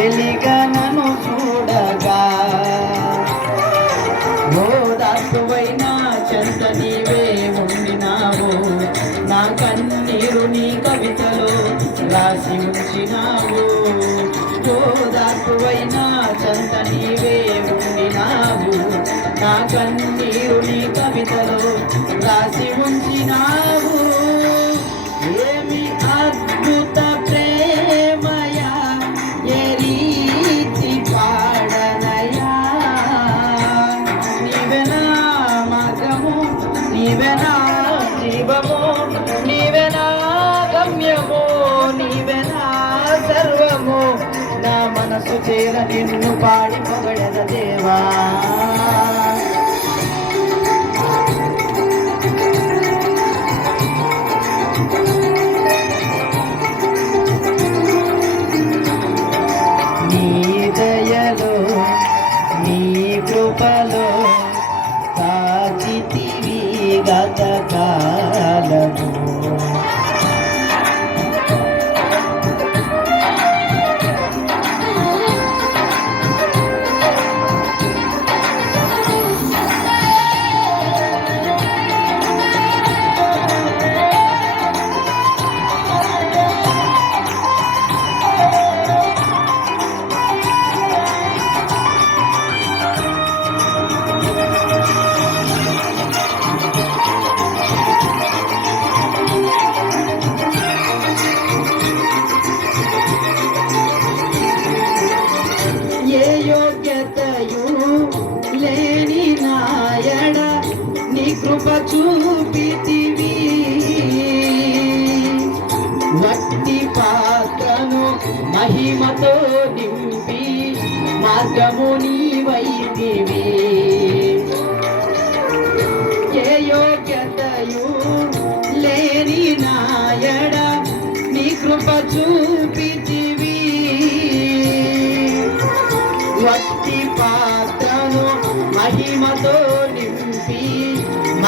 వెలిగా నన్ను చూడగా. ఓదాసువైన చెంత నీవే ఉండినావు. నా కన్నీరు నీ కవితలో రాసి ఉంచినావు. ఓదాసువైన చెంత నీ చేర నిన్ను పాడి పొగడద దేవా. నీ దయలో నీ కృపలో కాచితివి గత కృప చూపితివి. మట్టి పాత్రను మహిమతో నింపి మార్గము నీవైతివి. ఏ యోగ్యతయు లేని నాయడ నీ కృప చూపితివి. మట్టి పాత్రను మహిమతో నింపి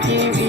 Thank you.